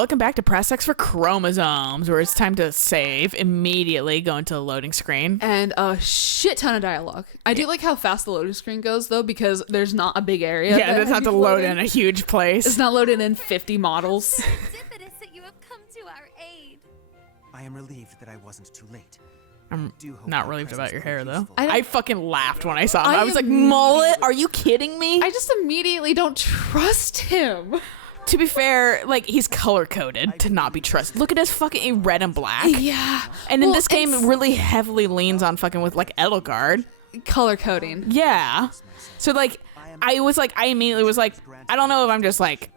Welcome back to Press X for Chromosomes, where it's time to save, immediately go into the loading screen. And a shit ton of dialogue. I do like how fast the loading screen goes, though, because there's not a big area. Yeah, that's not to load in a huge place. It's not loaded in 50 models. Serendipitous that you have come to our aid. I am relieved that I wasn't too late. I'm not relieved about your hair, though. I I fucking laughed when I saw him. I was like, mullet? Are you kidding me? I just immediately don't trust him. To be fair, like, he's color-coded to not be trusted. Look at his fucking red and black. Yeah. And in this game, it really heavily leans on fucking with, like, Edelgard. Color coding. Yeah. So, like, I immediately was like, I don't know if I'm just, like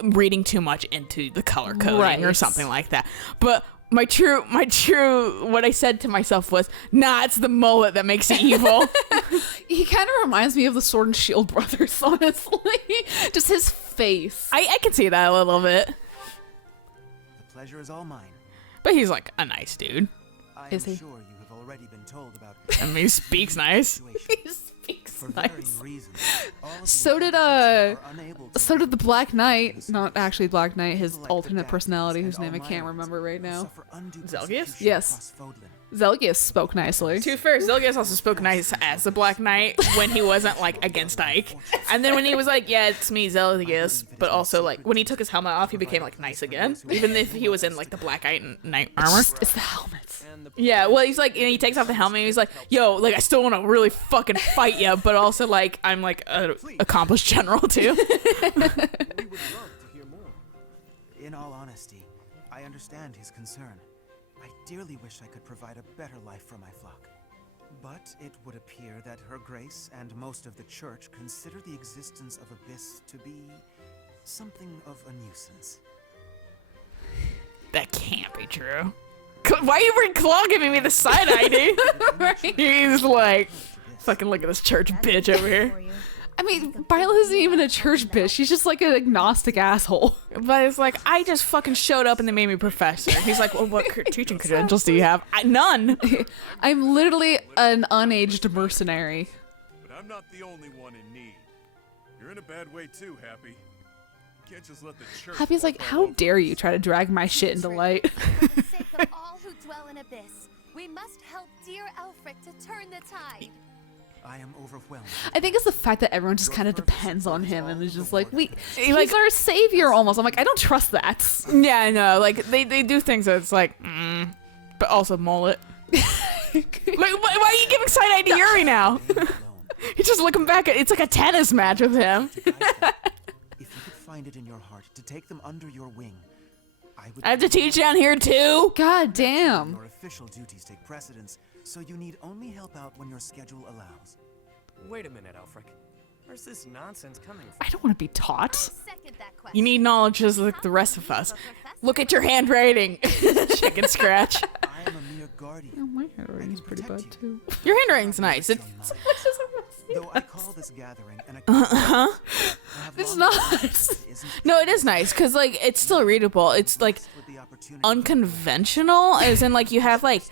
reading too much into the color coding or something like that. But my true, what I said to myself was, nah, it's the mullet that makes it evil. He kind of reminds me of the Sword and Shield brothers, honestly. Just his face. I can see that a little bit. The pleasure is all mine. But he's like a nice dude. I Is am he? sure you have already been told about I mean, he speaks nice. He speaks For varying nice. reasons, all of the So did, are unable to So did the Black Knight. Not actually Black Knight, his Like alternate the personality, Daxons whose name I and can't Almayans remember right now. suffer undue Zelgius? persecution Yes. across Fodlan. Zelgius spoke nicely. To be fair, Zelgius also spoke nice as the Black Knight when he wasn't, like, against Ike. And then when he was like, yeah, it's me, Zelgius, but also, like, when he took his helmet off, he became, like, nice again. Even if he was in, like, the Black Knight armor. It's the helmets. Yeah, well, he's like, he takes off the helmet and he's like, yo, like, I still want to really fucking fight you, but also, like, I'm, like, an accomplished general, too. We would love to hear more. In all honesty, I understand his concern. I dearly wish I could provide a better life for my flock. But it would appear that Her Grace and most of the Church consider the existence of Abyss to be something of a nuisance. That can't be true. Why are you Claw giving me the side-eye, dude? He's like, fucking look at this church bitch over here. I mean, Violet isn't even a church bitch. She's just like an agnostic asshole. But it's like, I just fucking showed up and they made me professor. He's like, well, what teaching credentials do you have? None. I'm literally an unaged mercenary. But I'm not the only one in need. You're in a bad way too, Happy. You can't just let the church. Happy's like, walk all how over dare you. you try to drag my shit into light? For the sake of all who dwell in Abyss, we must help dear Alfric to turn the tide. I am overwhelmed. I think it's the fact that everyone just kind of depends on him and is just like, he's Like- our savior almost. I'm like, I don't trust that. Yeah, I know. Like, they do things that it's like, but also mullet. Like, why are you giving side-eye to Yuri now? I am alone. He's just looking back at, it's like a tennis match with him. To guide them. If you could find it in your heart to take them under your wing, I would. I have to teach down here too? God damn. Your official duties take precedence, so you need only help out when your schedule allows. Wait a minute, Alfric. Where's this nonsense coming from? I don't want to be taught. Second that question. You need knowledge just like the rest of us. Look at your handwriting. Chicken scratch. I am a mere guardian. My handwriting's pretty bad too. Your handwriting's nice. It's Though I call this gathering an It's not. no, it is nice because like it's still readable. It's like unconventional, as in like you have like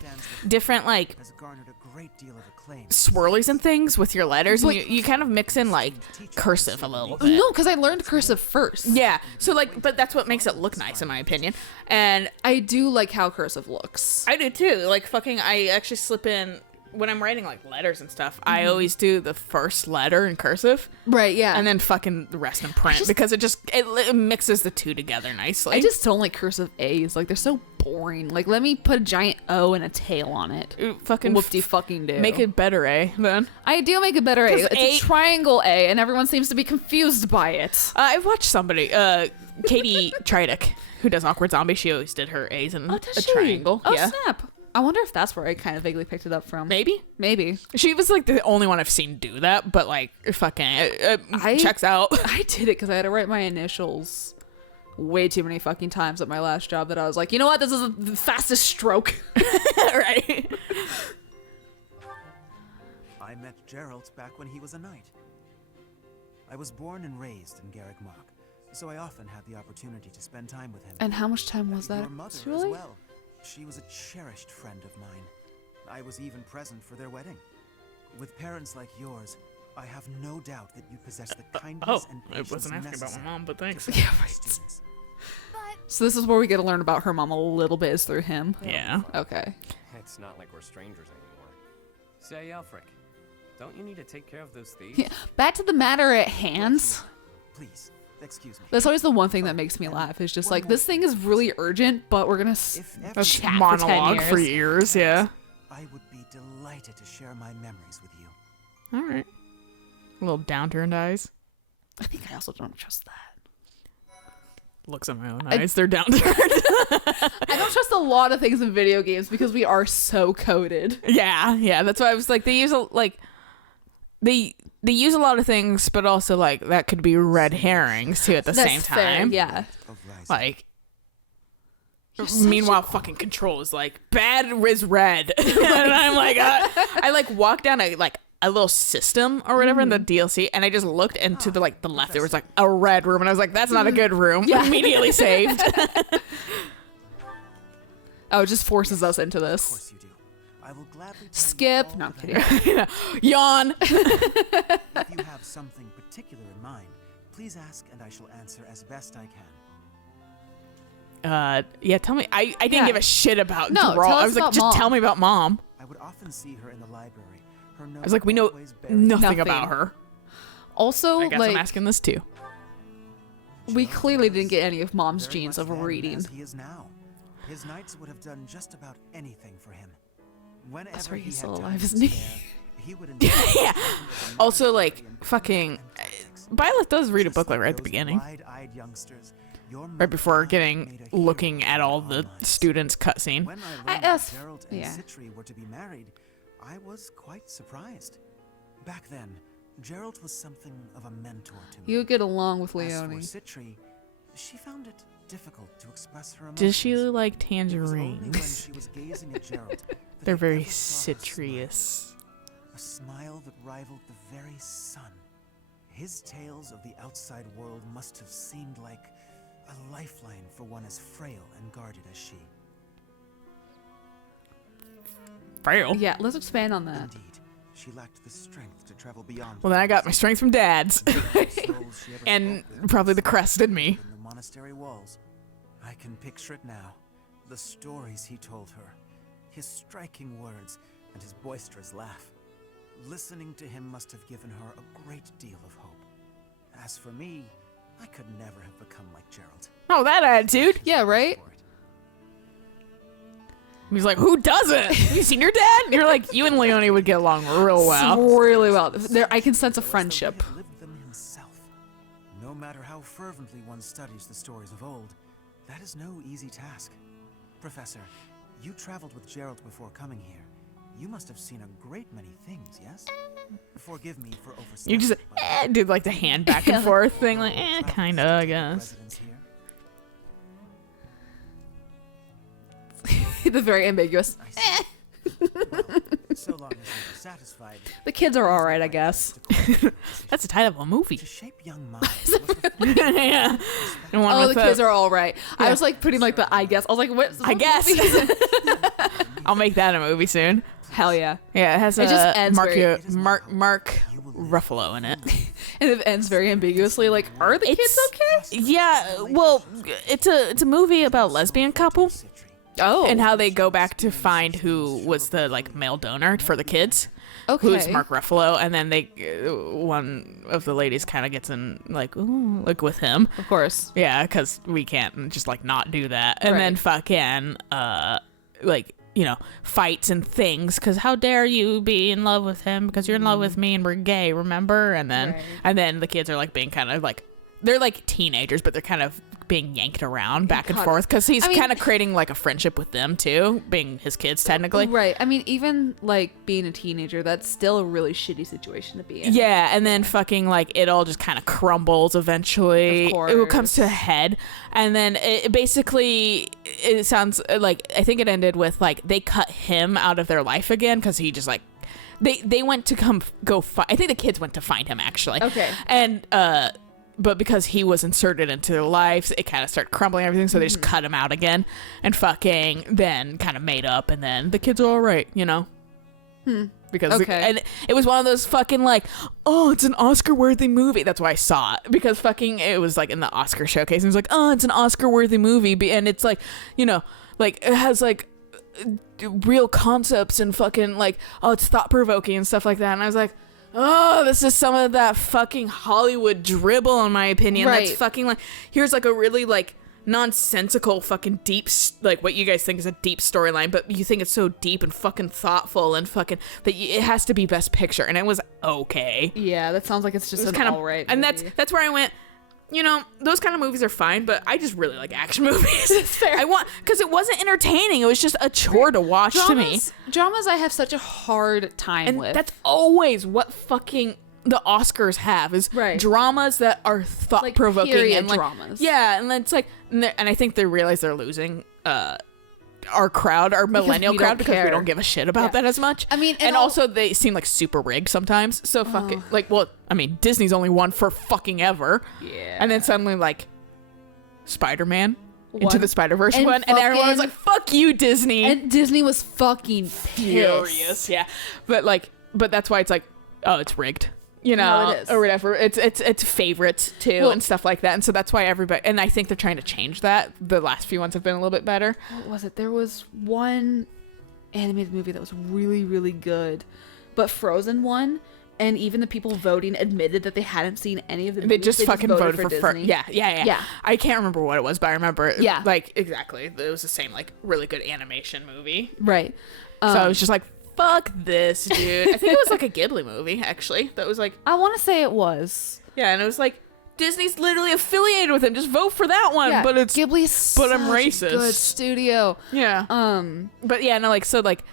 different like has garnered a great deal of acclaim. swirlies and things with your letters, and you kind of mix in like cursive a little bit. No, because I learned cursive first. Yeah, so like, but that's what makes it look nice in my opinion. And I do like how cursive looks. I do too. Like fucking, I actually slip in when I'm writing like letters and stuff. I always do the first letter in cursive, Right, yeah. and then fucking the rest in print because it mixes the two together nicely. I just don't like cursive A's. Like, they're so boring. Like, let me put a giant O and a tail on it. fucking Whoop-de fucking do. make it better, then. I do make a better A. 'Cause It's a triangle A, and everyone seems to be confused by it. I watched somebody, Katie Tridick, who does Awkward Zombie. She always did her A's in a triangle. Oh, yeah. snap. I wonder if that's where I kind of vaguely picked it up from. Maybe. Maybe. She was like the only one I've seen do that, but like fucking it checks out. I did it because I had to write my initials way too many fucking times at my last job that I was like, you know what? This is the fastest stroke. Right. I met Geralt back when he was a knight. I was born and raised in Garreg Mach, so I often had the opportunity to spend time with him. And how much time was that? Your mother as Really? well. She was a cherished friend of mine. I was even present for their wedding. With parents like yours, I have no doubt that you possess the kindness and I patience wasn't asking about my necessary mom, but thanks. to guide Yeah, my right. students. So this is where we get to learn about her mom a little bit, is through him. Yeah. Okay. It's not like we're strangers anymore. Say, Alfric, don't you need to take care of those thieves? Yeah. Back to the matter at hand. Please, excuse me. That's always the one thing that makes me laugh. Is just like, this thing is really urgent, but we're gonna If ever A chat for 10 monologue for years. years, yeah. I would be delighted to share my memories with you. All right. Little downturned eyes. I think I also don't trust that. Looks at my own eyes. They're downturned. I don't trust a lot of things in video games because we are so coded. Yeah. That's why I was like, they use they use a lot of things, but also like that could be red herrings too at the That's same fair, time. yeah. Of Rising. Like, such meanwhile, fucking Control is like bad is red, and I'm like, I like walked down a little system or whatever in the DLC, and I just looked into the left. There was like a red room, and I was like, that's not a good room. Yeah. Immediately saved. Oh, it just forces us into Of this. course you do. I will gladly tell you Skip. all No, I'm that kidding. Yawn. If you have something particular in mind, please ask and I shall answer as best I can. Yeah. Tell me. I didn't Yeah. give a shit about No, Geralt. tell I us was like, about just Mom. tell me about Mom. I would often see her in the library. Her I was like, we know nothing Nothing. about her. Also, I guess I'm like, asking this too. we clearly didn't get any of Mom's genes of reading. As he is now. His knights would have done just about anything for him. Whenever That's right, he's he still had alive, time to isn't he? spare, he would indulge Yeah. in the Also, knowledge like, and fucking physics. Violet does read a Just booklet like right at the those beginning, wide-eyed youngsters, your right before mother getting made a looking hero at all of the our lives. students' cutscene. When I I learned asked- that Gerald and yeah. Citri were to be married, I was quite surprised. Back then, Gerald was something of a mentor to me. You would get along with As for Leone. Citri, she found it difficult to express her emotions. Does she like It was only when tangerines? she was gazing at Gerald that They're I very ever saw her smile. citrus. A smile that rivaled the very sun. His tales of the outside world must have seemed like a lifeline for one as frail and guarded as she. Frail. Yeah, let's expand on that. Indeed, she lacked the strength to travel beyond. Well, then I got my strength from Dad's, and probably the crest in me. In the monastery walls. I can picture it now. The stories he told her, his striking words, and his boisterous laugh. Listening to him must have given her a great deal of hope. As for me, I could never have become like Gerald. Oh, that attitude. Yeah, right? For it. He's like, who doesn't? You seen your dad? And you're like, you and Leone would get along real well. Really well. There, I can sense a So as though he friendship. had lived them himself. No matter how fervently one studies the stories of old, that is no easy task. Professor, you traveled with Gerald before coming here. You must have seen a great many things, yes? Forgive me for oversight. You just but did like the hand back and forth thing, like, travels kinda, to I take guess. residence here? The very ambiguous. I see. Well, so long as you are satisfied. The kids are alright, I guess. That's the title of a movie. To shape young minds was the Yeah. And one Oh, with the kids are alright. I Yeah. was like putting like the I guess. I was like, what? I guess. I'll make that a movie soon. Hell yeah. Yeah, it has It just ends Mark very- Mark Ruffalo in it. And it ends very ambiguously. Like, are the kids okay? Yeah, well, it's a movie about lesbian couple Oh. and how they go back to find who was the like male donor for the kids. Okay. Who's Mark Ruffalo, and then they one of the ladies kind of gets in like, ooh, like with him. Of course. Yeah, because we can't just like not do that. And then Right. fucking like, you know, fights and things, because how dare you be in love with him because you're in love with me and we're gay, remember? And then Right. and then the kids are like being kind of like, they're like teenagers, but they're kind of being yanked around back and God. forth because he's I mean- kind of creating like a friendship with them too, being his kids technically. Right. I mean, even like being a teenager, that's still a really shitty situation to be in. Yeah, and then fucking like it all just kind of crumbles eventually. Of It comes to a course. head, and then it basically, it sounds like, I think it ended with like they cut him out of their life again because he just like they went to go find. I think the kids went to find him actually. Okay. And but because he was inserted into their lives, it kind of started crumbling everything. So they just cut him out again, and fucking then kind of made up, and then the kids are all right, you know. because Okay. and it was one of those fucking like, oh, it's an Oscar-worthy movie. That's why I saw it, because fucking it was like in the Oscar showcase, and it was like, oh, it's an Oscar-worthy movie, and it's like, you know, like it has like real concepts and fucking like, oh, it's thought-provoking and stuff like that. And I was like, oh, this is some of that fucking Hollywood dribble, in my opinion. Right. That's fucking like, here's like a really like nonsensical fucking deep, like what you guys think is a deep storyline, but you think it's so deep and fucking thoughtful and fucking that it has to be Best Picture, and it was okay. Yeah, that sounds like it's just an Kind of alright and movie. that's where I went, you know, those kind of movies are fine, but I just really like action movies. fair. I want, because it wasn't entertaining, it was just a chore to watch to me. Dramas I have such a hard time And with. that's always what fucking the Oscars have, is Right. dramas that are thought provoking, period and like dramas. yeah, and it's like, and I think they realize they're losing our crowd, our millennial we crowd, don't because we care. don't give a shit about Yeah. that as much. I mean, and also they seem like super rigged sometimes. So fuck it. Like, well, I mean, Disney's only won for fucking ever. Yeah. And then suddenly like Spider-Man Into One. the Spider-Verse And one, and everyone was fucking- like, "Fuck you, Disney." And Disney was fucking furious. pissed. Yeah, but that's why it's like, oh, it's rigged, you know, No, it is. or whatever. It's favorites too, Well- and stuff like that. And so that's why everybody, and I think they're trying to change that. The last few ones have been a little bit better. What was it? There was one animated movie that was really, really good, but Frozen won, and even the people voting admitted that they hadn't seen any of the They movies. just fucking voted for Disney. yeah. I can't remember what it was, but I remember, Yeah. like exactly. It was the same, like really good animation movie. Right. So I was just like, fuck this, dude. I think it was like a Ghibli movie, actually. That was like, I want to say it was. yeah, and it was like, Disney's literally affiliated with him. Just vote for that one. Yeah, But it's Ghibli's but I'm such a racist. good studio. yeah. But yeah, no, like, so like,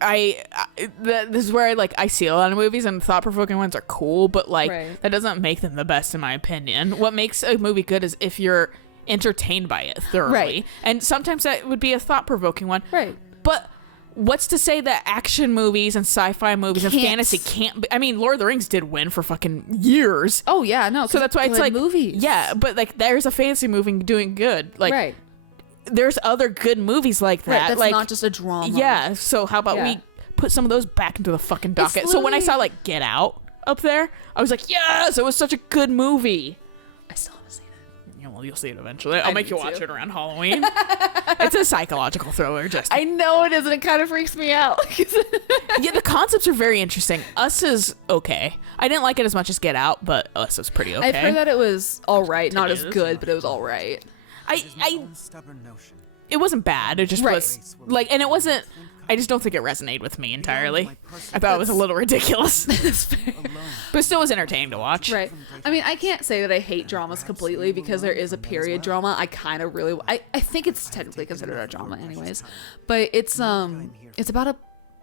this is where I see a lot of movies, and thought-provoking ones are cool, but like Right. that doesn't make them the best in my opinion. What makes a movie good is if you're entertained by it thoroughly. Right. And sometimes that would be a thought-provoking one. Right. But what's to say that action movies and sci-fi movies and Can't. fantasy can't be, I mean, Lord of the Rings did win for fucking years. Oh yeah, no. So that's why it's good like movies. Yeah, but like there's a fantasy movie doing good. Like right. there's other good movies like that. Right. That's like not just a drama. yeah, so how about Yeah. we put some of those back into the fucking docket? So when I saw like Get Out up there, I was like, yes, it was such a good movie. I still haven't seen it. Yeah, well, you'll see it eventually. I'll make you need watch to. it around Halloween. It's a psychological thriller. Just I know it is, and it kind of freaks me out. yeah, the concepts are very interesting. Us is okay. I didn't like it as much as Get Out, but Us is pretty okay. I've heard that it was all right, not as is. good, but it was all right. It is my I own stubborn notion. it wasn't bad. It just Right. was like, and it wasn't. I just don't think it resonated with me entirely. I thought it was a little ridiculous, but it still was entertaining to watch. Right. I mean, I can't say that I hate dramas completely because there is a period drama. I kind of really, I think it's technically considered a drama, anyways. But it's about a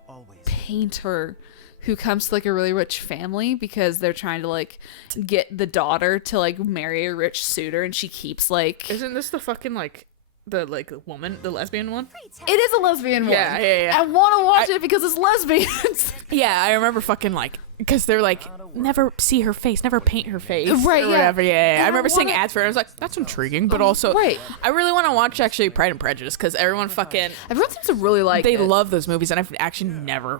Always. painter who comes to like a really rich family because they're trying to like get the daughter to like marry a rich suitor, and she keeps like Isn't this the fucking the woman, the lesbian one? it is a lesbian one. Yeah. I want to watch it because it's lesbians. Yeah, I remember fucking because they're like, never see her face, never paint her face, Right, or yeah. whatever. Yeah. And I I remember seeing wanna- ads for it. I was like, that's intriguing, but also, right. I really want to watch actually Pride and Prejudice because everyone fucking Everyone seems to really like they it. love those movies, and I've actually never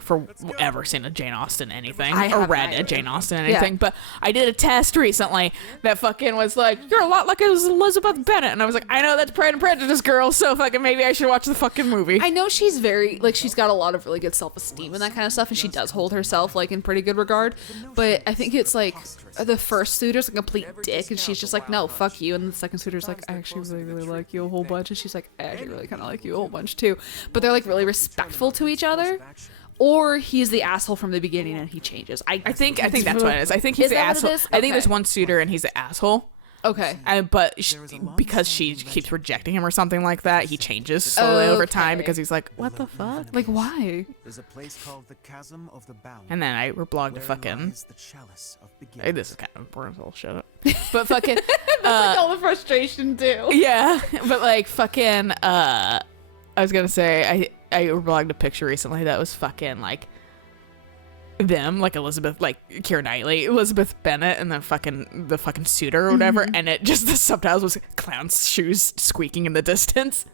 ever seen a Jane Austen anything I or haven't read a either. Jane Austen Yeah. anything. But I did a test recently that fucking was like, you're a lot like Elizabeth Bennet, and I was like, I know that's Pride and Prejudice, girl. So fucking maybe I should watch the fucking movie. I know she's very like she's got a lot of really good self-esteem and that kind of stuff, and she does hold herself like in pretty good regard. But I think it's like the first suitor's a complete dick, and she's just like, no, fuck you. And the second suitor's like, I actually really, really like you a whole bunch, and she's like, I actually really kind of like you a whole bunch too. But they're like really respectful to each other. Or he's the asshole from the beginning and he changes. I think that's what it is. I think he's Is the that what it asshole. is? I think there's Okay. one suitor and he's the asshole. Okay. But because she keeps rejecting him or something like that, he changes slowly over time Okay. because he's like, what the fuck? Like why? There's a place called the Chasm of the Bound. And then I reblogged to wherein fucking. lies the chalice of Hey, beginnings. this is kind of important, so I'll shut up. But fucking. Like all the frustration too. Yeah, but like fucking. I was gonna say I reblogged a picture recently that was fucking like. Them like Elizabeth, like Keira Knightley, Elizabeth Bennet, and the fucking suitor or whatever, and it just the subtitles was clown's shoes squeaking in the distance.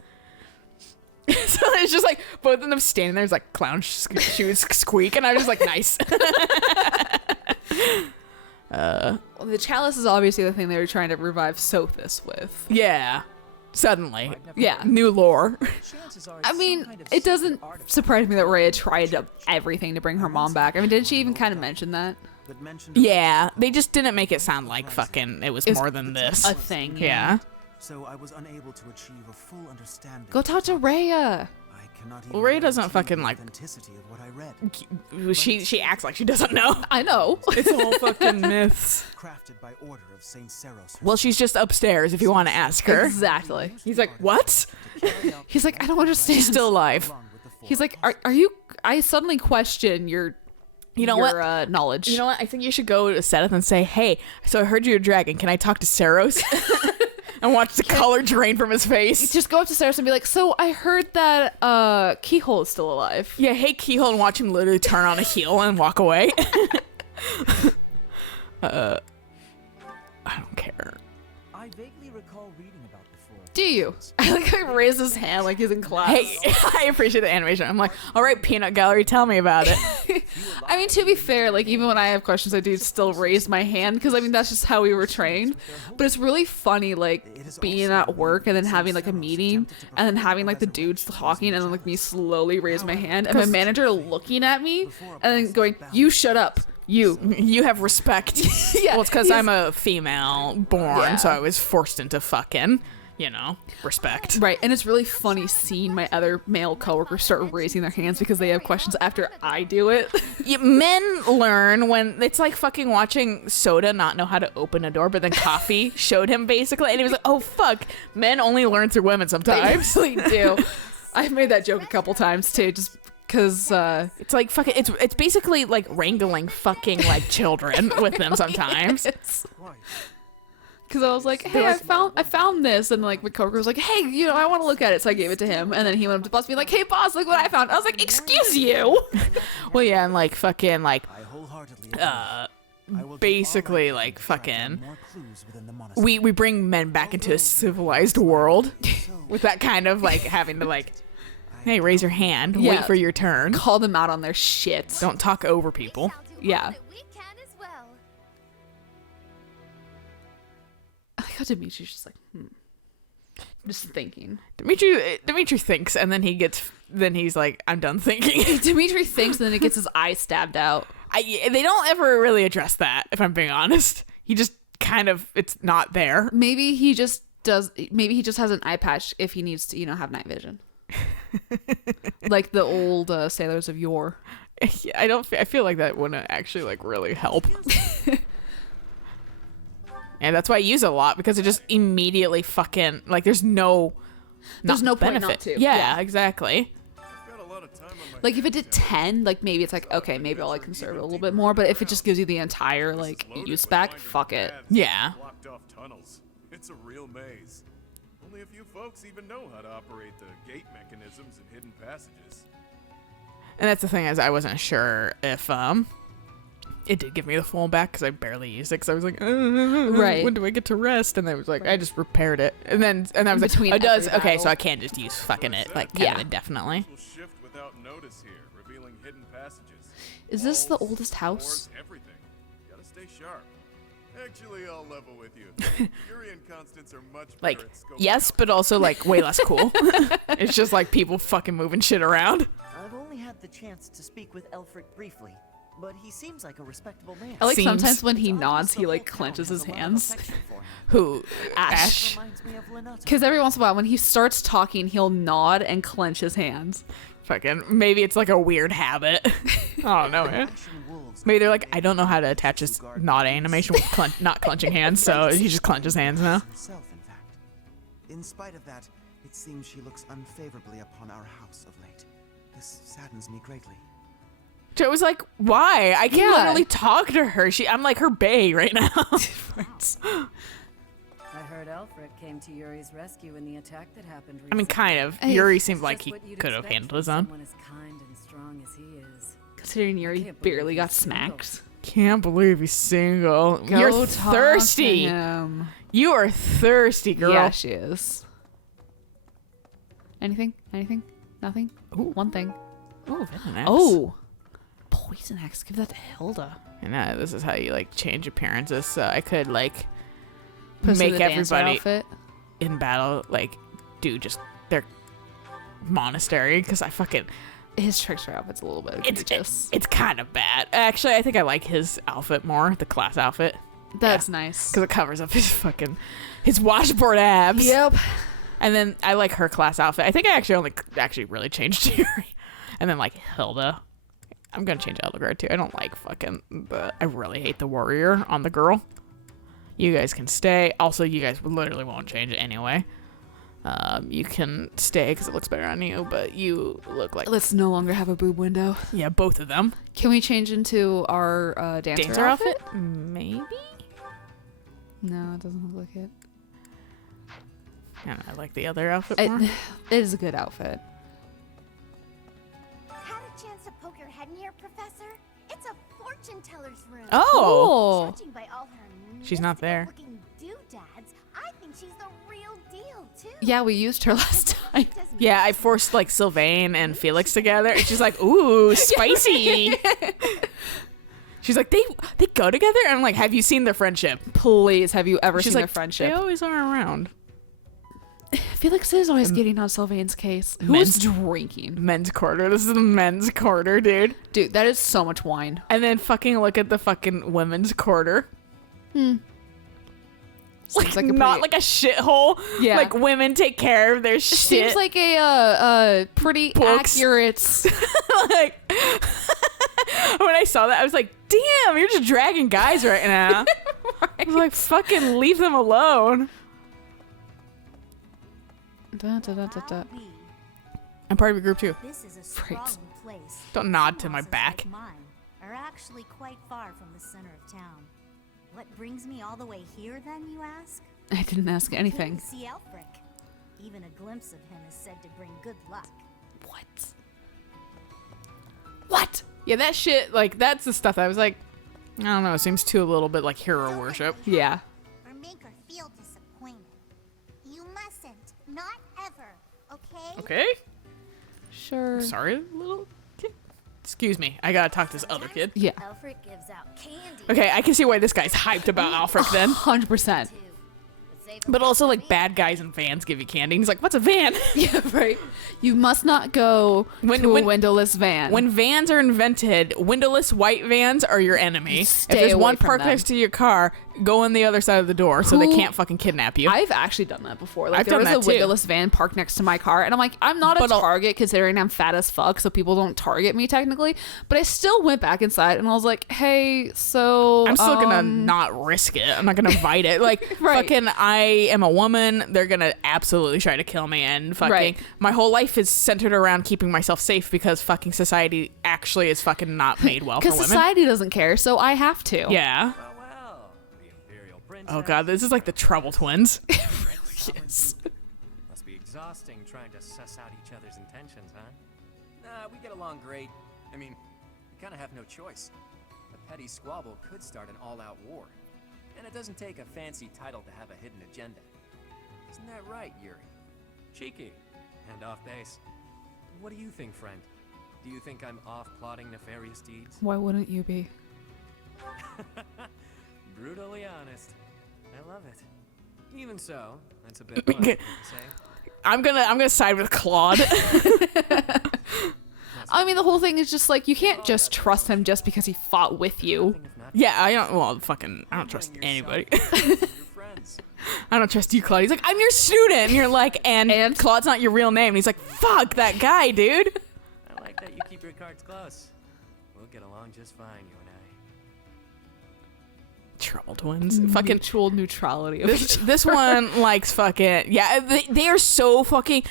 So it's just like both of them standing there, it's like clown shoes squeak, and I was just like, nice. Well, the chalice is obviously the thing they were trying to revive Sothis with. Yeah. Suddenly. Yeah. New lore. I mean, it doesn't surprise me that Rhea tried everything to bring her mom back. I mean, didn't she even kind of mention that? But mentioned Yeah. They just didn't make it sound like fucking it was more than this. A thing. Yeah. so I was unable to achieve a full understanding. Go talk to Rhea. I cannot Well, even Ray doesn't guarantee fucking, the like- authenticity of what I read. She acts like she doesn't know. I know. It's all fucking myths. Crafted by order of Saint Serios. Well, she's just upstairs if you want to ask her. Exactly. He's like, what? He's like, I don't understand. She's still alive. Along with the four He's like, are you? I suddenly question your. You know your, what? knowledge. You know what? I think you should go to Seth and say, hey, so I heard you're a dragon. Can I talk to Serios? And watch the color drain from his face. Just go up to Sarah and be like, so I heard that Keyhole is still alive. Yeah, hey, Keyhole, and watch him literally turn on a heel and walk away. I don't care. I vaguely recall reading about the four. Do you? I like how he raised his hand like he's in class. Hey, I appreciate the animation. I'm like, all right, Peanut Gallery, tell me about it. I mean, to be fair, like even when I have questions, I do still raise my hand because I mean that's just how we were trained. But it's really funny, like being at work and then having like a meeting and then having like the dudes talking and then like me slowly raise my hand and my manager looking at me and then going, "You shut up, you." You have respect. Yeah, Well, it's because he's- I'm a female born, Yeah. so I was forced into fucking, respect. Right, and it's really funny seeing my other male coworkers start raising their hands because they have questions after I do it. Yeah, men learn when it's like fucking watching Soda not know how to open a door, but then Coffee showed him basically, and he was like, "Oh fuck, men only learn through women They sometimes." really do. I've made that joke a couple times too, just because. It's like fucking. It's basically like wrangling fucking like children with them sometimes. Because I was like, hey, I found this, and like my coworker was like, hey, I want to look at it, so I gave it to him, and then he went up to boss, being like, hey, boss, look what I found. I was like, excuse you. Well, yeah, and like fucking like I wholeheartedly agree. I will do all I basically can like to try to fucking. find more clues within the monastery. We bring men back into a civilized world with that kind of like having to like, hey, raise your hand, Yeah. wait for your turn, Call them out on their shit. don't talk over people. Shall do Yeah. all that we can as well. I like how Dimitri's just like, just thinking. Dimitri thinks, and then he's like, I'm done thinking. Dimitri thinks, and then he gets his eye stabbed out. They don't ever really address that, if I'm being honest. He just kind of, it's not there. Maybe he just does. Maybe he just has an eye patch if he needs to, have night vision. Like the old sailors of yore. I feel like that wouldn't actually like really help. And that's why I use it a lot, because it just immediately fucking like there's no There's no point benefit. not to. Yeah, Yeah. exactly. Got a lot of time on my Like if it did 10, like maybe it's like, okay, maybe I'll like conserve it a little bit more. But if it just gives you the entire like use back, fuck it. Yeah. blocked off tunnels. It's a real maze. Only a few folks even know how to operate the gate mechanisms and hidden passages. And that's the thing, is I wasn't sure if it did give me the full back, because I barely used it, because I was like, Right. when do I get to rest? And I was like, I just repaired it, and I was like, Between oh, it does, every okay, so battle. I can't just use fucking it like kind Yeah. of indefinitely. Will shift without notice here, revealing hidden passages. Is this the Walls, oldest house? doors, everything. Gotta stay sharp. Actually, I'll level with you. Fury and Constance are much better Like, at scoping yes, out but also like way less cool. It's just like people fucking moving shit around. I've only had the chance to speak with Elfric briefly, but he seems like a respectable man. I like Seems- sometimes when he It's obvious nods, the he whole like town clenches has his a lot of hands. affection for him. Who? Ash. Reminds me of Lenata. Because every once in a while, when he starts talking, he'll nod and clench his hands. Fucking, maybe it's like a weird habit. I don't know, man. Ashen wolves Maybe they're like, I don't know how to attach his nod animation with not clenching hands, so he just clenches hands now. herself, in fact. In spite of that, it seems she looks unfavorably upon our house of late. This saddens me greatly. Joe was like, why? I can Yeah. literally talk to her. I'm like her bae right now. I heard Alfred came to Yuri's rescue in the attack that happened recently. I mean, kind of. Hey, Yuri seemed It's like just he what you'd could have expect handled from his own. Someone as kind and strong as he is. Considering Yuri Can't believe barely got he's single. smacked. Can't believe he's single. You're Go talk thirsty. to him. You are thirsty, girl. Yeah, she is. Anything? Anything? Nothing. Ooh, one thing. Oh, Venom X. Oh, Poison X. Give that to Hilda. And this is how you like change appearances. So I could like Put us in make the dancer everybody outfit. in battle like do just their monastery because I fucking His trickster outfit's a little bit egregious. it's kind of bad. Actually, I think I like his outfit more, the class outfit, That's nice. because it covers up his washboard abs. Yep. And then I like her class outfit. I think I actually really changed Yuri. And then like Hilda. I'm gonna change Eldegard too. I don't like I really hate the warrior on the girl. You guys can stay. Also, you guys literally won't change it anyway. You can stay because it looks better on you, but you look like... Let's no longer have a boob window. Yeah, both of them. Can we change into our dancer outfit? Maybe? No, it doesn't look like it. I like the other outfit more. It is a good outfit. Had a chance to poke your head in here, Professor? It's a fortune teller's room. Oh! Judging by all her She's not there. mystical-looking doodads, I think she's the real deal, too. Yeah, we used her last time. Doesn't Yeah, I forced like Sylvain and Felix together, and she's like, "Ooh, spicy." She's like, "They go together," and I'm like, "Have you seen their friendship?" Please, have you ever She's seen like, their friendship? They always are around. Felix is always getting on Sylvain's case. Who's Men's- drinking? Men's quarter. This is the men's quarter, dude. Dude, that is so much wine. And then fucking look at the fucking women's quarter. Seems like a Not pretty- like a shithole. Yeah. Like women take care of their shit. Seems like a pretty Books. accurate. like when I saw that, I was like, "Damn, you're just dragging guys right now." I was like, "Fucking leave them alone." Da, da, da, da, da. I'm part of your group too. This is a Freaks. sprawling place. Don't nod to my Houses back. Like mine are actually quite far from the center of town. What brings me all the way here, then, you ask? I didn't ask Came anything. to see Elfric. Even a glimpse of him is said to bring good luck. What? What? Yeah, that shit. Like that's the stuff that I was like, I don't know. It seems too a little bit like hero worship. Yeah. Or make her feel disappointed. You mustn't. Not ever. Okay? Okay. Sure. Sorry, little kid. Excuse me. I gotta talk to this other kid. Yeah. Elfric gives out candy. Okay, I can see why this guy's hyped about Alfric then. 100%. too. But save But also, like, bad guys and vans give you candy. He's like, what's a van? Yeah, right. You must not go When- to when- a windowless van. When vans are invented, windowless white vans are your enemy. Stay if there's away one from parked them. next to your car, go on the other side of the door so they Who- can't fucking kidnap you. I've actually done that before. Like I've there done was that a too. windowless van parked next to my car, and I'm like, I'm not a But I'll- target considering I'm fat as fuck, so people don't target me technically. But I still went back inside, and I was like, hey, so I'm still gonna not risk it. I'm not gonna invite it. Like, Right. fucking, I am a woman. They're gonna absolutely try to kill me. And fucking, Right. my whole life is centered around keeping myself safe because fucking society actually is fucking not made well for because women. society doesn't care, so I have to. Yeah. Well, the Imperial Princess. Oh god, this is like the Trouble Twins. Yes. Must be exhausting trying to suss out each other's intentions, huh? Nah, we get along great. I mean, we kind of have no choice. A petty squabble could start an all-out war. And it doesn't take a fancy title to have a hidden agenda. Isn't that right, Yuri? Cheeky. And off base. What do you think, friend? Do you think I'm off plotting nefarious deeds? Why wouldn't you be? Brutally honest. I love it. Even so, that's a bit much, wouldn't you say? I'm gonna side with Claude. I mean, the whole thing is just like you can't just trust him just because he fought with you. Nothing if not Yeah, I don't trust anybody. your friends. I don't trust you, Claude. He's like, I'm your student. And you're like, and Claude's not your real name. And he's like, fuck that guy, dude. I like that you keep your cards close. We'll get along just fine, you and I. Trouble Twins. Fucking Mutual neutrality. Of each this one likes fucking yeah. They are so fucking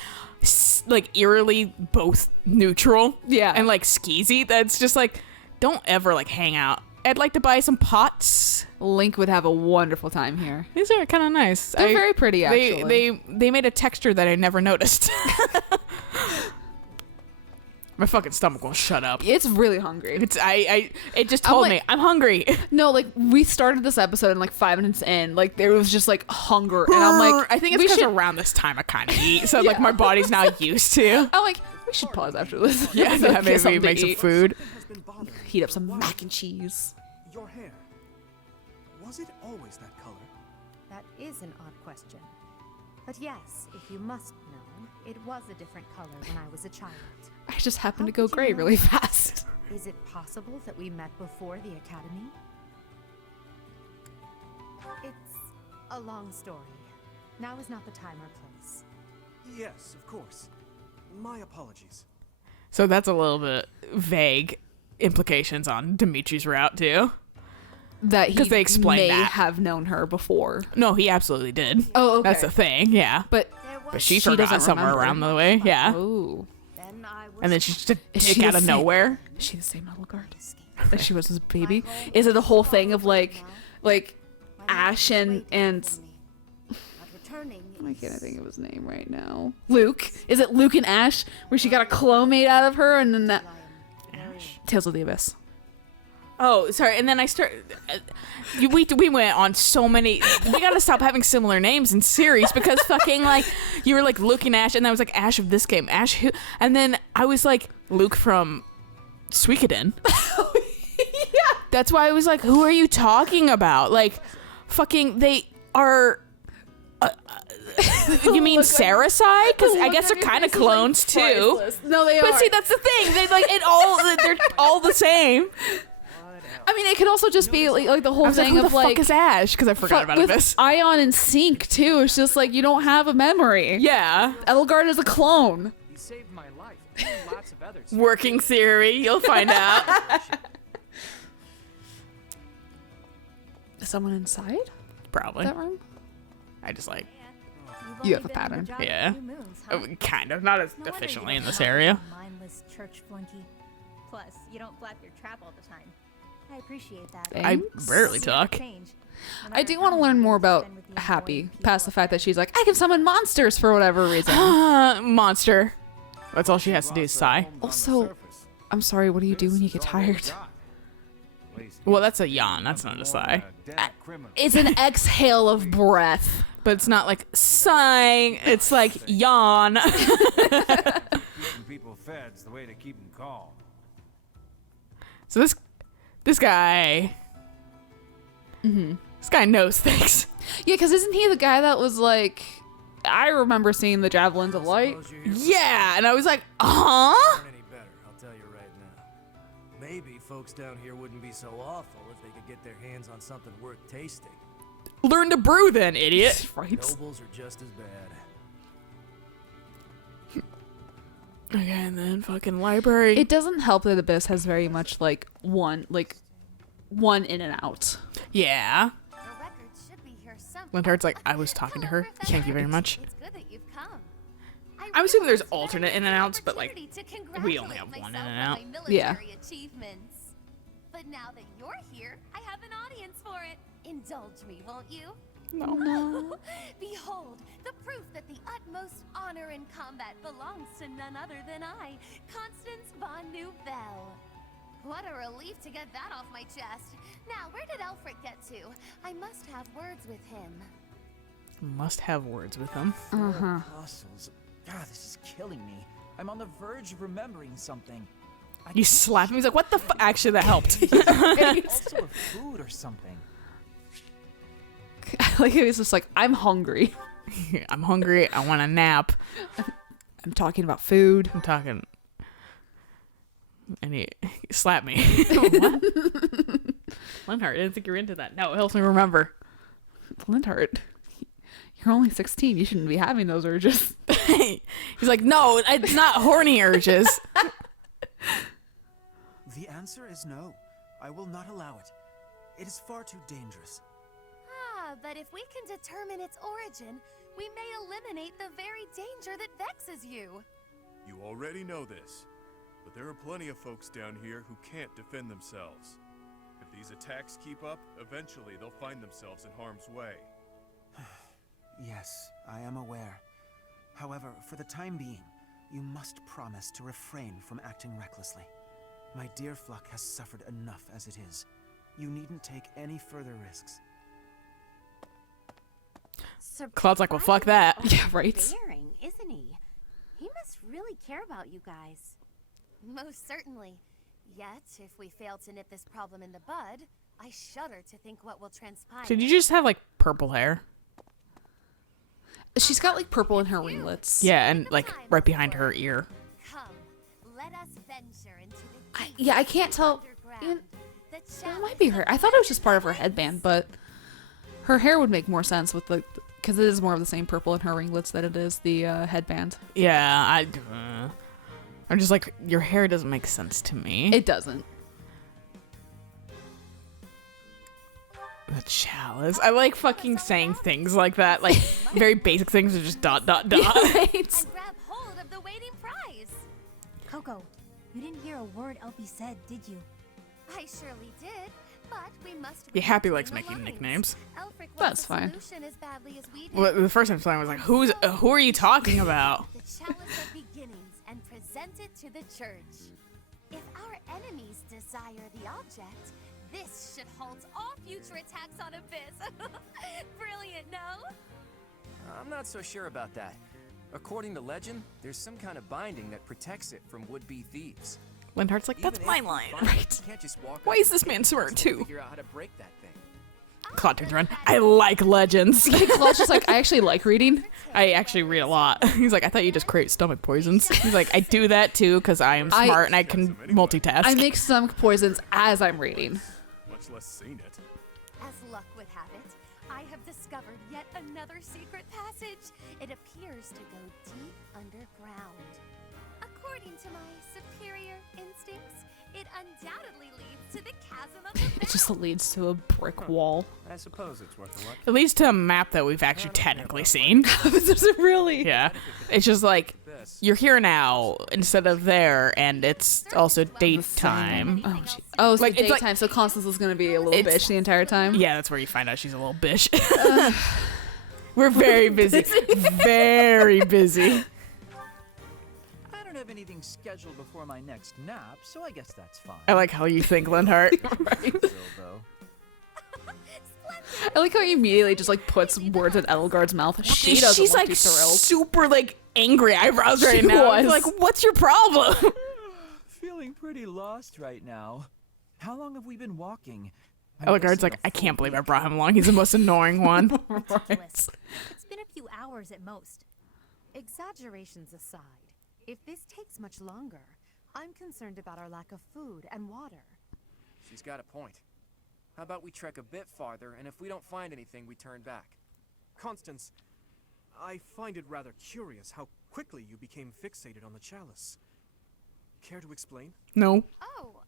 like eerily both neutral. Yeah. and like skeezy. That's just like don't ever like hang out. I'd like to buy some pots. Link would have a wonderful time here. These are kind of nice. They're very pretty, actually. They made a texture that I never noticed. My fucking stomach won't shut up. It's really hungry. It just I'm told like- me I'm hungry. No, like we started this episode and like 5 minutes in, like there was just like hunger, and I'm like, I think it's we because should- around this time I kind of eat, so like my body's now used to. I'm like, We should pause after this. Yeah, Get maybe something to make some eat. food. Has been bothering Heat up me. some Why? mac and cheese. Your hair. Was it always that color? That is an odd question. But yes, if you must know, it was a different color when I was a child. I just happened How to go could you gray know really that? fast. Is it possible that we met before the academy? It's a long story. Now is not the time or place. Yes, of course. My apologies. So that's a little bit vague implications on Dimitri's route too. That he 'Cause they explained may that. have known her before. No, he absolutely did. Oh, okay. That's the thing, yeah. But But she She forgot doesn't somewhere remember. around the way, yeah. oh, Then I was And then she just took Is she out the of same- nowhere. is she the same metal guard that she was as a baby? Is it the whole thing of like Ash and I can't think of his name right now. Luke. Is it Luke and Ash where she got a clone made out of her and then that Tales of the Abyss. Oh, sorry. And then I we went on so many. We gotta stop having similar names in series because fucking like you were like Luke and Ash, and I was like Ash of this game, Ash who, and then I was like Luke from Suikoden. Yeah. That's why I was like, who are you talking about? Like, fucking they are. You mean Sarasai? Because I guess they're kind of clones too. No, they But are. see, that's the thing. They like it all. They're all the same. I mean, it could also just be like the whole I was like, thing who of the fuck is Ash? Because I forgot about with this. Ion and Sync too. It's just like you don't have a memory. Yeah. Edelgard is a clone. You saved my life, and lots of others. Working theory. You'll find out. Is someone inside Probably. that room? I just like You have a pattern. Yeah. Kind of not as efficiently in this area. Mindless church flunky. Plus, you don't flap your trap all the time. I appreciate that. I Thanks. rarely talk. Change. No I matter do how want to many learn more years you about spend with the Happy, important past the people fact that she's like, I can summon monsters for whatever reason. Monster. That's all she has to do is sigh. Also, I'm sorry, what do you do when you get tired? Well, that's a yawn. That's not a sigh. It's an exhale of breath. But it's not like sighing. It's like yawn. Keeping people fed's the way to keep them calm. So this guy. This guy knows things. Yeah, because isn't he the guy that was like, I remember seeing the javelins of light. Yeah, and I was like, huh? Any better, I'll tell you right now. Maybe folks down here wouldn't be so awful if they could get their hands on something worth tasting. Learn to brew then, idiot. Right. Nobles are just as bad. Okay, and then fucking library. It doesn't help that Abyss has very much like one in and out. Yeah. The records should be here somewhere. Linhardt's like, I was talking to her. Hello, Thank you very much. It's good that you've come. I'm assuming there's realized that I alternate had in and an outs, but, like, opportunity to we only have congratulate one in myself and on out. my military Yeah. achievements. But now that you're here, I have an audience for it. Indulge me, won't you? No. Behold, the proof that the utmost honor in combat belongs to none other than I, Constance von Nouvelle. What a relief to get that off my chest. Now, where did Elfric get to? I must have words with him. Must have words with him. Uh-huh. Apostles. God, this is killing me. I'm on the verge of remembering something. You slap him. He's like, what the fuck? Actually, that helped. Also of food or something. Like it was just like, I'm hungry. I'm hungry. I want a nap. I'm talking about food. I'm talking. And he slapped me. Linhardt, I didn't think you were into that. No, it helps me remember. Linhart, you're only 16. You shouldn't be having those urges. He's like, no, it's not horny urges. The answer is no. I will not allow it. It is far too dangerous. Ah, but if we can determine its origin, we may eliminate the very danger that vexes you. You already know this, but there are plenty of folks down here who can't defend themselves. If these attacks keep up, eventually they'll find themselves in harm's way. Yes, I am aware. However, for the time being, you must promise to refrain from acting recklessly. My dear Fluck has suffered enough as it is. You needn't take any further risks. Cloud's like, well, fuck that. Yeah, right. Daring, isn't he? He must really care about you guys. Most certainly. Yet, if we fail to nip this problem in the bud, I shudder to think what will transpire. Did you just have like purple hair? She's got like purple in her ringlets. Yeah, and like right behind her ear. Come, let us venture into the Yeah, I can't tell. underground. The It might be her. I thought it was just part of her headband, but her hair would make more sense with the, because it is more of the same purple in her ringlets that it is the headband. Yeah, I'm just like, your hair doesn't make sense to me. It doesn't. The chalice. I like fucking saying things like that. Like, very basic things are just dot, dot, dot. Right. and grab hold of the waiting prize. Coco, you didn't hear a word Elfie said, did you? I surely did, but we must. Yeah, Happy read likes between the making lines. nicknames. Elfric wants That's a fine. solution as badly as we did. Well, the first time I saw him, I was like, who are you talking about? The chalice of beginnings and present it to the church. If our enemies desire the object, this should halt all future attacks on Abyss. Brilliant, no? I'm not so sure about that. According to legend, there's some kind of binding that protects it from would-be thieves. Linhart's like, that's Even my if we line. find it, Right. you can't just walk Why up is to this it man and smart too? figure out how to break that thing. Claude turns around. I like legends. Claude's just like, I actually like reading. I actually read a lot. He's like, I thought you just create stomach poisons. He's like, I do that too because I am smart and I can multitask. I make stomach poisons as I'm reading. Much less seen it. As luck would have it, I have discovered yet another secret passage. It appears to go deep underground. According to my superior instincts, it undoubtedly leads to the chasm of the It just leads to a brick wall. I suppose it's worth a look. It leads to a map that we've actually technically seen. Does it really? Yeah. It's just like, you're here now instead of there, and it's also daytime. Oh, oh, it's Like, like it's like- daytime, so Constance is gonna be a little It's- bitch the entire time. Yeah, that's where you find out she's a little bitch. We're very busy. Very busy. I don't have anything scheduled before my next nap, so I guess that's fine. I like how you think, Linhart. Still, though. I like how he immediately just like puts words in Edelgard's mouth. She doesn't She's look like too thrilled. super like angry eyebrows right She now. was. She's like, what's your problem? Feeling pretty lost right now. How long have we been walking? Edelgard's like, I can't believe I brought him along. He's the most annoying one. Ridiculous. It's been a few hours at most. Exaggerations aside, if this takes much longer, I'm concerned about our lack of food and water. She's got a point. How about we trek a bit farther, and if we don't find anything, we turn back? Constance, I find it rather curious how quickly you became fixated on the chalice. Care to explain? No. Oh,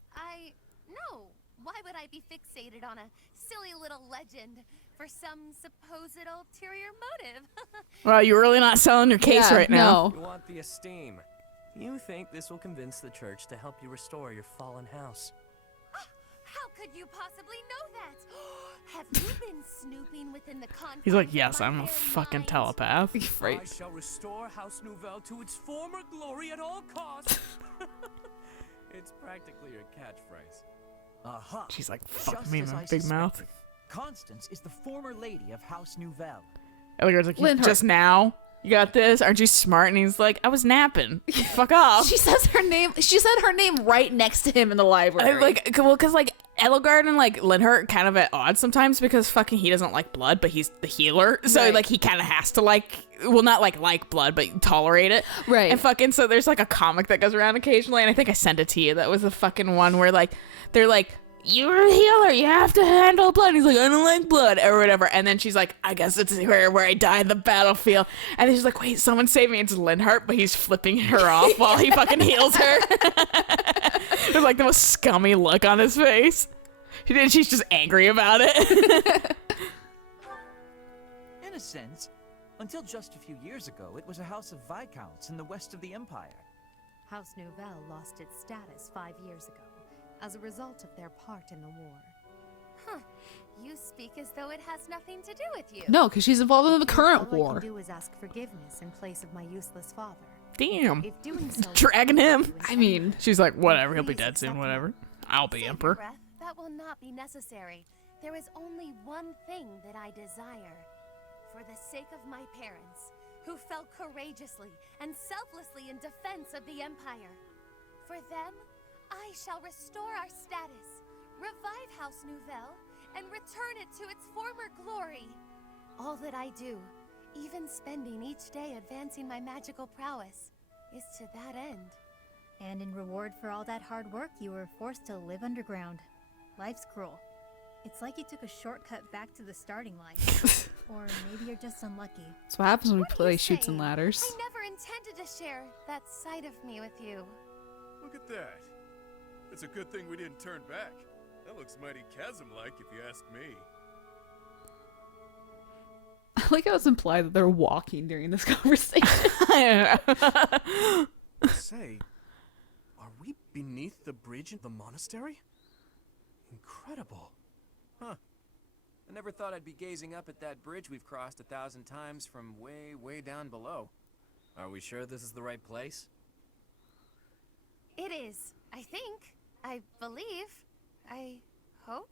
no. Why would I be fixated on a silly little legend for some supposed ulterior motive? Well, you're really not selling your case Yeah, right now. You want the esteem. You think this will convince the church to help you restore your fallen house. How could you possibly know that? Have you been snooping within the confines He's like, of yes, my I'm a very fucking mind? telepath. I shall restore House Nouvelle to its former glory at all costs. It's practically your catchphrase. Aha. She's like, fuck Just me, as my I big mouth. suspected. Constance is the former lady of House Nouvelle. Edelgard's like, Linhart. just now? You got this? Aren't you smart? And he's like, I was napping. Fuck off. She says her name. She said her name right next to him in the library. I, like, well, because like Edelgard and like Linhart kind of at odds sometimes because fucking he doesn't like blood, but he's the healer, so Right. like he kind of has to like, well, not like blood, but tolerate it, Right. And fucking so there's like a comic that goes around occasionally, and I think I sent it to you. That was the fucking one where like they're like, you're a healer, you have to handle blood. And he's like, I don't like blood or whatever. And then she's like, I guess it's where I die in the battlefield. And then she's like, wait, someone save me. It's Linhart, but he's flipping her off while he fucking heals her. There's like the most scummy look on his face. She's just angry about it. In a sense, until just a few years ago, it was a house of Viscounts in the west of the Empire. House Nouvelle lost its status 5 years ago as a result of their part in the war. Huh. You speak as though it has nothing to do with you. no, because she's involved in the current All I war. can do is ask forgiveness in place of my useless father. Damn. If doing so Dragging him. I mean, She's like, whatever, he'll be dead soon, whatever. I'll be Save your emperor. breath. That will not be necessary. There is only one thing that I desire. For the sake of my parents, who fell courageously and selflessly in defense of the Empire. For them, I shall restore our status, revive House Nouvelle, and return it to its former glory. All that I do, even spending each day advancing my magical prowess, is to that end. And in reward for all that hard work, you were forced to live underground. Life's cruel. It's like you took a shortcut back to the starting line. Or maybe you're just unlucky. That's what happens when we play Chutes and Ladders. I never intended to share that side of me with you. Look at that. It's a good thing we didn't turn back. That looks mighty chasm-like if you ask me. I like how it's implied that they're walking during this conversation. Say, are we beneath the bridge in the monastery? Incredible. Huh. I never thought I'd be gazing up at that bridge we've crossed 1,000 times from way, way down below. Are we sure this is the right place? It is, I think. I believe. I hope.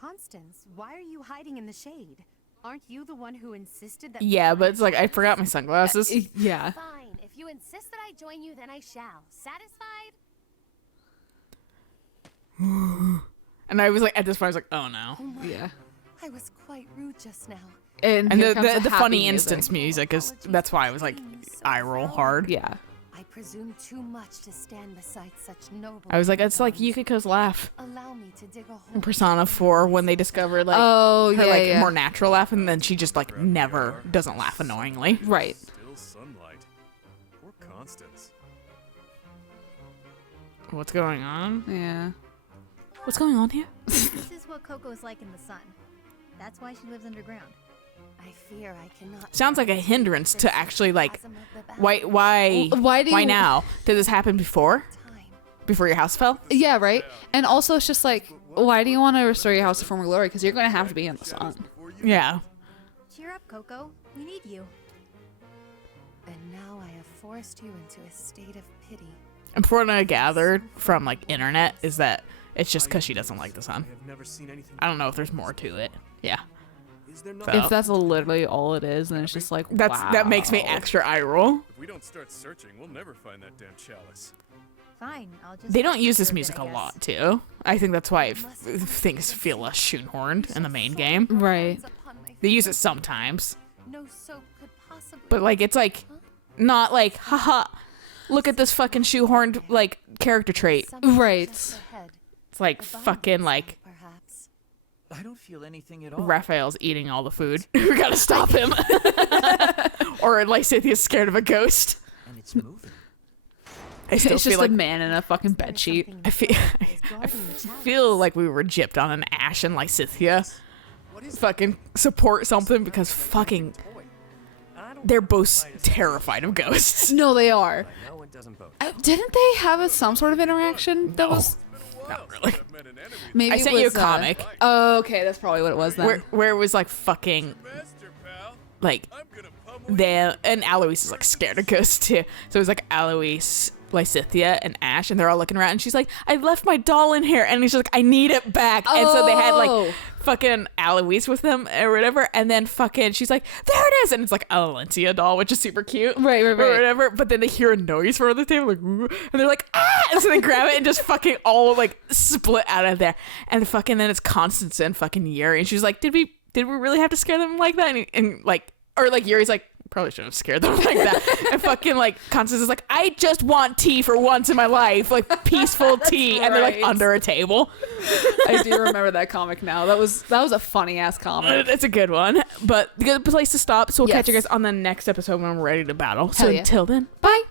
Constance, why are you hiding in the shade? Aren't you the one who insisted that... Yeah, but it's like, I forgot my sunglasses. Yeah. Fine. If you insist that I join you, then I shall. Satisfied? And I was like, at this point, I was like, oh no. Oh my. Yeah. I was quite rude just now. And the happy funny music. instance music is, that's why I was like, eye roll hard. Yeah. I presume too much to stand beside such noble... I was like, it's like Yukiko's laugh Allow me to dig a hole... in Persona 4 when they discovered like Oh, her yeah, like yeah. more natural laugh, and then she just like never doesn't laugh annoyingly. Right. Still sunlight. Poor Constance. What's going on? Yeah. What's going on here? This is what Coco's like in the sun. That's why she lives underground. I fear I cannot... Sounds like a hindrance to actually like, why do you... now? Did this happen before? Before your house fell? Yeah, right? And also it's just like, why do you want to restore your house to former glory? Because you're going to have to be in the sun. Yeah. Cheer up, Coco. We need you. And now I have forced you into a state of pity. And from what I gathered from like internet is that it's just because she doesn't like the sun. I don't know if there's more to it. Yeah. So, If that's literally all it is, then it's just like, that makes me extra eye roll. If we don't start searching, we'll never find that damn chalice. Fine, I'll just... They don't use this music a lot too. I think that's why things feel less shoehorned in the main game. Right. They use it sometimes. No soap could possibly... But like it's like not like haha, look at this fucking shoehorned like character trait. Right. It's like fucking like I don't feel anything at all. Raphael's eating all the food. We gotta stop him. Or like Cynthia's scared of a ghost. And it's moving. I still It's feel just like a man in a fucking bed sheet. I feel like we were gypped on an Ash and like Cynthia fucking support something because fucking they're both terrified of ghosts. No, they are. No one doesn't vote. Didn't they have some sort of interaction that was... Not really. Maybe I it sent you a was, comic. Oh, okay, that's probably what it was then. Where it was like fucking like they and Alois is like scared of ghosts too. So it was like Alois, Lysithia, and Ash, and they're all looking around, and she's like, I left my doll in here, and he's like, I need it back. And so they had like fucking Alois with them or whatever, and then fucking she's like, there it is, and it's like a Valencia doll, which is super cute, right, or whatever. But then they hear a noise from the table, like, ooh, and they're like, ah, and so they grab it and just fucking all like split out of there, and fucking then it's Constance and fucking Yuri, and she's like, did we really have to scare them like that? And like, or like Yuri's like, probably shouldn't have scared them like that. And fucking like Constance is like, I just want tea for once in my life, like peaceful tea, and they're like under a table. I do remember that comic now. That was a funny ass comic. It's a good one, but a good place to stop. So we'll catch you guys on the next episode when we're ready to battle. So until then, bye.